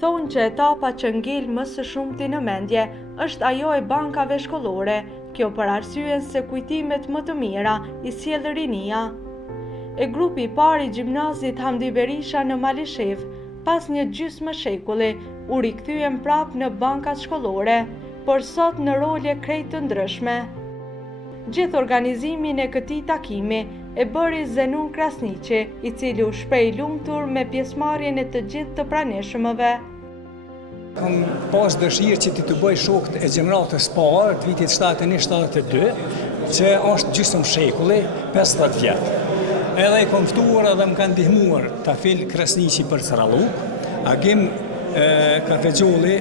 thonë që etapa që ngel më së shumti në mendje është ajo e bankave shkollore, kjo për arsyen se kujtimet më të mira i sjellë rinia. E grupi I parë I gjimnazit Hamdi Berisha në Malishev, pas një gjysmë shekulli, u rikthyen prap në bankat shkollore, por sot në role krejt të ndryshme. Gjithë organizimin e këtij takimi e bëri Zenun Krasniqi, I cili u shpreh lumtur me pjesëmarrjen e të gjithë të pranishmëve. Kam pas dëshirë që të bëj shokët e gjeneratës parë të vitit 71-72, që është gjysmë shekulli, 50 vjetë. Edhe I kom ftuar edhe më kanë ndihmuar Tafil Krasniqi për Saralluk, Agim Kafexholli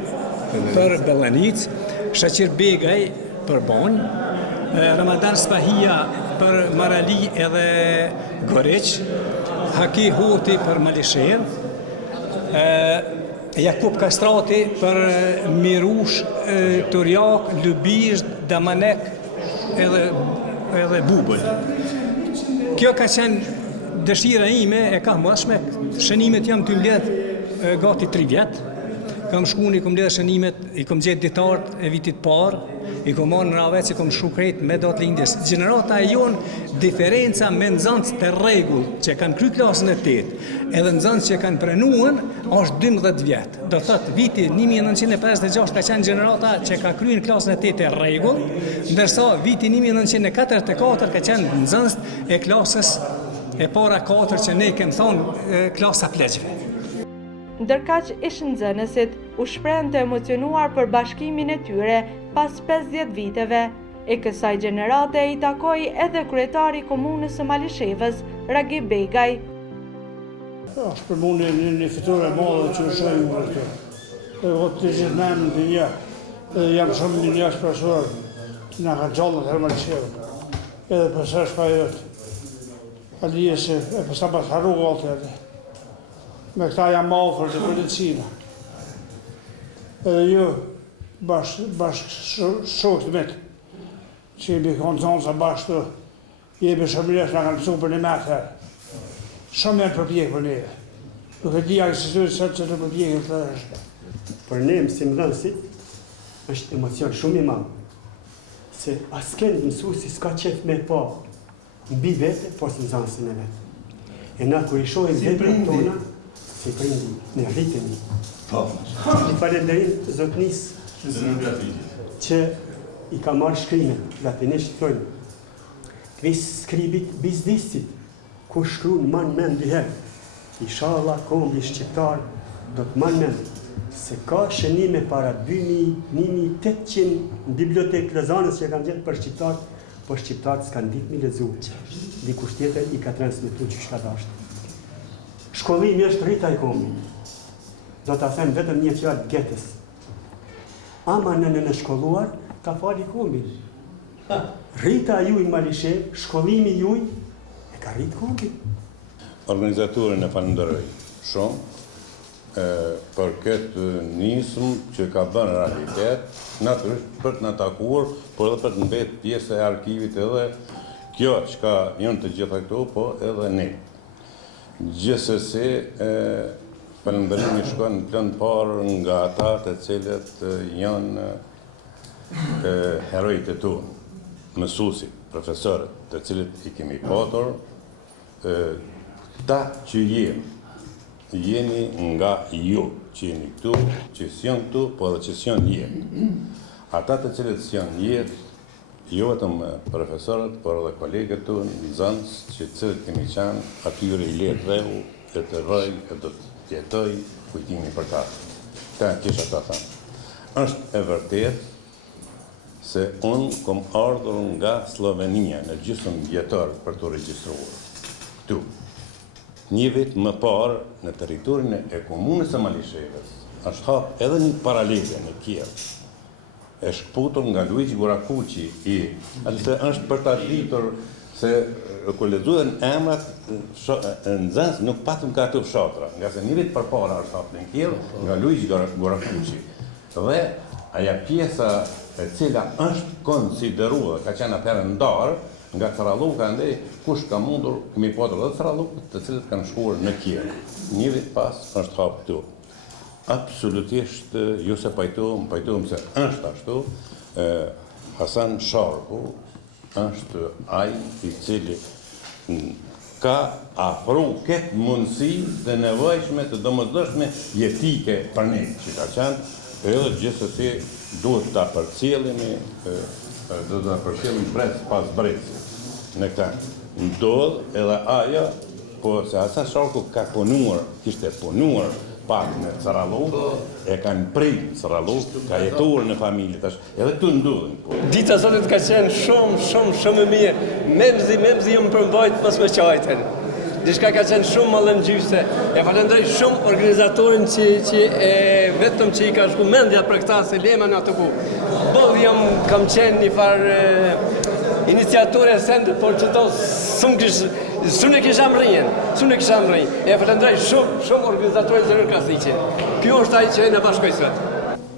për Bellanic, Shaqir Begaj për Bonj, Ramadan Spahia për Marali edhe Goreq, Haki Hoti për Malishev, Jakub Kastrati për Mirush, Turjak, Lubizh, Damanek edhe Bubël. Kjo ka qenë dëshira ime e ka mëshme, shënimet jam të mbledh gati 3 vjetë. Kam shku I kom ledhe shënimet, I kom gjetë ditarët e vitit parë, I kom marrë në ravec, I kom shku krejt me datë lindjes. Gjenerata e jonë, diferenca me nxënës të rregull që kanë kry klasën e 8, edhe nxënës që kanë prenuën, është 12 vjetë. Do thotë, viti 1956 ka qenë gjenerata që ka kryer klasën e 8 e rregull, ndërsa viti 1944 ka qenë nxënës e klasës e para 4 që ne kemë thonë klasa pleqve. Ndërkaq ish nxënësit u shprehen të emocionuar për bashkimin e tyre pas 50 viteve. E kësaj gjenerate I takoi edhe kryetari I komunës së Malishevës, Ragib Begaj. Është për mua një fitore e madhe që u shohim këtu. Edhe të gjithë nënën të një, jam shumë një jashtë që na ka gjallë në Malishevë. Edhe përsa është pa jëtë. Alije se e përsa pas haru gati atë. Me këta jam afër të policinë. Edhe ju bashkë shokët mitë, që jemi konë zonë sa bashkë të jemi shëmëresh nga kanë mësu për një metë herë. Shumë janë përpjekë për neve. Nuk e dhja kësë sëtë që të përpjekë të është. Për ne mësim dhënësit, është emocion shumë I madh. Se asken mësuesi s'ka qef me pa mbi vete, por së nxënësin e vetë. E na kur I shohim veprat tona, si prindi, ne rritemi. I falenderim zotnisë që I ka marrë shkrimin, latinisht thonë. Kvis skribit biznisit, ku shkruan man mend dy herë. Inshallah kombi shqiptar do të man mend se ka shënime para 1800 në bibliotekë Lozanës që kanë gjetë për shqiptarët, po shqiptarët s'kanë ditë mi lexu. Dikush tjetër I ka transmetuar që shka dashtë. Shkollimi është rrita I kombit. Do ta them vetëm një fjalë getës. Ama në shkolluar, ka fali kombin. Rrita ju I Malishev, shkollimi juj, e ka rrit kombin. Organizatorin e falenderoj shumë për këtë nismë që ka bërë realitet, natyrisht për të na takuar, por edhe për të mbetë pjesë e arkivit edhe kjo çka janë të gjitha këtu, po edhe ne. Gjithsesi, falenderimi shkon në plan parë nga ata të cilët janë herojtë e tu, mësuesit, profesorët, të cilët I kemi patur, ta që jeni nga ju, që jeni këtu, që s'janë këtu, po edhe që s'janë jetë. Ata të cilët s'janë jetë, jo vetëm profesorët, por edhe kolegët tu, nxënës, që cilët kemi qenë, atyre I le rrehu, e të rrej, e do të jetoj kujtimi për ta. Ta kisha ta thënë. Është e vërtet se unë kom ardhur nga Slovenia në gjysmë vjetor për të regjistruar. Këtu. Një vit më parë në territorin e komunës së Malishevës është hap edhe një paralele në Kiev. E shkputur nga Luigi Gurakuqi atë është për ta ditur se kur lexuan emrat nxënës nuk patëm ka ato fshatra, nga se një vit përpara është hap në Kiev nga Luigi Gurakuqi. Dhe aja pjesa e cila është konsideruar, ka qenë atëherë ndarë nga Saralluka, ndaj kush ka mundur mi patur edhe Saralluk, të cilët kanë shkuar në Kiev. Një vit pas është hap këtu. Absolutisht, ju se pajtohem se është ashtu, Hasan Sharku është ai i cili ka afru këtë mundësi të nevojshme të domosdoshme jetike për ne që ka qenë, edhe gjithsesi duhet ta përcjellemi, do ta përcjellim brez pas brezi. Në këtë ndodh edhe ajo, po se Hasan Sharku ka kishte punuar pak në Carallu, e kanë prit Carallu, ka jetuar në familje tash, edhe këtu ndodhin. Dita zotit ka qenë shumë e mirë. Memzi më përmbajt pas me qajten. Dishka ka qenë shumë mallëngjyse. E falenderoj shumë organizatorin që vetëm që i ka shku mendja për këta se lema në atë ku. Bodh kam qenë një farë iniciatore e sendit, por që to Sunë e kisha mrejën. E falenderoj shumë organizatorin Zërin Krasniqi. Kjo është ai që e në bashkoj sot.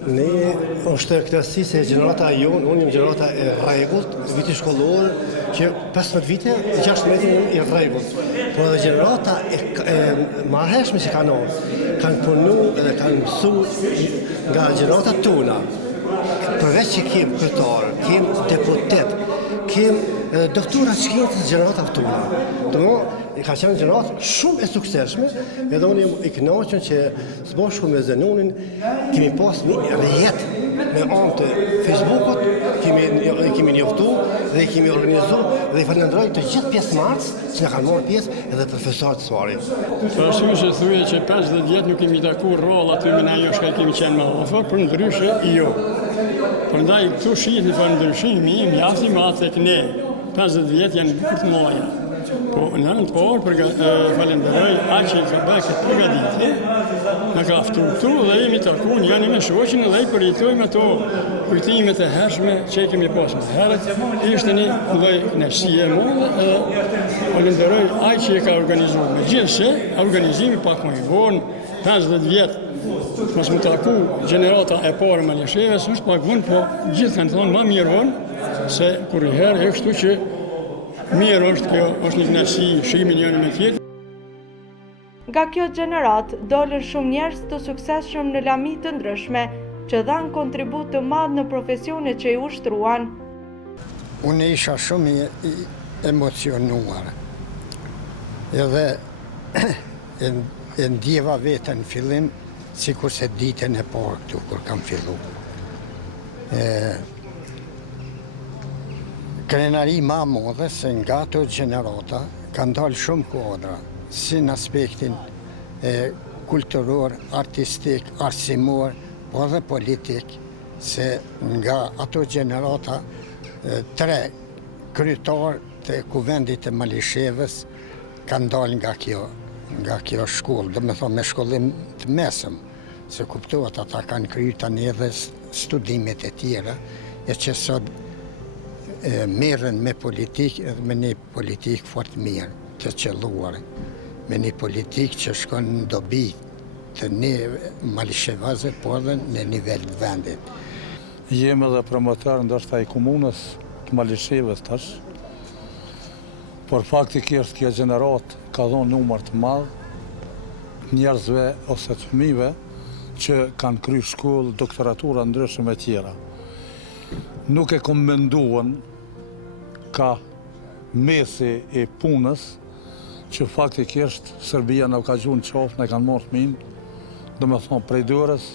Ne është këtësi se gjenerata jonë, unë jam gjenerata e rregullt, viti shkollor, që 15 vite, 16 i rregullt. Po edhe gjenerata e marrëhershme që kanë punu edhe kanë mësu nga gjenerata tona. Përveç që kemë kryetar, kemë deputet, kemë doktora shkencës gjenerata tona. Ka qenë gjenerat shumë e suksesshme, edhe unë i kënaqur që së bashku me Zenonin kemi pas një rrjet me anë të Facebookut, kemi njoftu dhe kemi organizu dhe i falenderoj të gjithë pjesëmarrës që na kanë marrë pjesë edhe profesorët të sfarit. Për arsye që thuaj që 50 vjet nuk kemi takuar rrolla aty me na jo shka kemi qenë më afër, për ndryshe jo. Prandaj këtu shihet një farë ndryshimi, mjafti më atë tek ne. 50 vjet janë bukur të mëdha. Po në anën tërë falenderoj aq që ka bërë këtë përgatitje, na ka ftuar këtu dhe jemi takuar janë me shoqin dhe i përjetojmë ato kujtimet e hershme që kemi pasur. Herët ishte një lloj kënaqësie e madhe dhe falenderoj aq që e ka organizuar. Megjithëse organizimi pak më i vonë, 50 vjet mos më taku gjenerata e parë e Malishevës është pak vonë, po gjithë kanë thonë më mirë vonë se kur i herë e kështu që mirë është kjo, është një kënaqësi shihemi njëri me tjetrin. Nga kjo gjenerat dolën shumë njerëz të suksesshëm në lami të ndryshme që dhanë kontribut të madh në profesionet që i ushtruan. Unë isha shumë i emocionuar. Edhe e ndjeva vetën në fillim sikur se ditën e parë këtu kur kam filluar. Krenari ma modhe se nga ato gjenerata kanë dalë shumë kuadra, si në aspektin kulturor, artistik, arsimor, po dhe politik, se nga ato gjenerata 3 kryetar të kuvendit të Malishevës kanë dalë nga kjo shkollë, dhe me thonë me shkollim të mesëm, se kuptohet ata kanë kryer tani edhe studimet e tjera, e që sot merren me politikë edhe me një politikë fort mirë të qelluar, me një politikë që shkon në dobi të një malishevazë, po edhe në nivel të vendit. Jem edhe promotor ndoshta i komunës të Malishevës tash, por faktikisht kjo gjenerat ka dhënë numër të madh njerëzve ose të fëmijëve që kanë kryer shkollë, doktoratura ndryshme e tjera. Nuk e kom menduar ka mesi e punës që faktikisht Serbia në ka gjunë qofë, në kanë marrë minë, dhe me thonë prej dërës.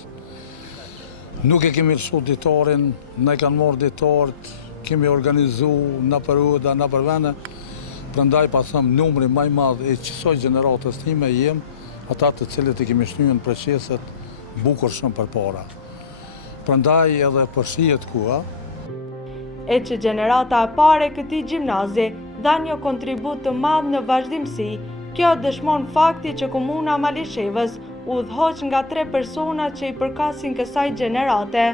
Nuk e kemi lëshu ditarin, në kanë marrë ditarët, kemi organizu në përëda, në përvene, prandaj pa thëmë numri maj madhë e qësoj gjeneratës time jem, ata të cilët i kemi shnyën proceset bukur shumë për para. Prandaj edhe përshijet kua. E që gjenerata e pare këtij gjimnazi dha një kontribut të madh në vazhdimsi, kjo dëshmon fakti që komuna Malishevës udhëhoq nga 3 persona që i përkasin kësaj gjenerate.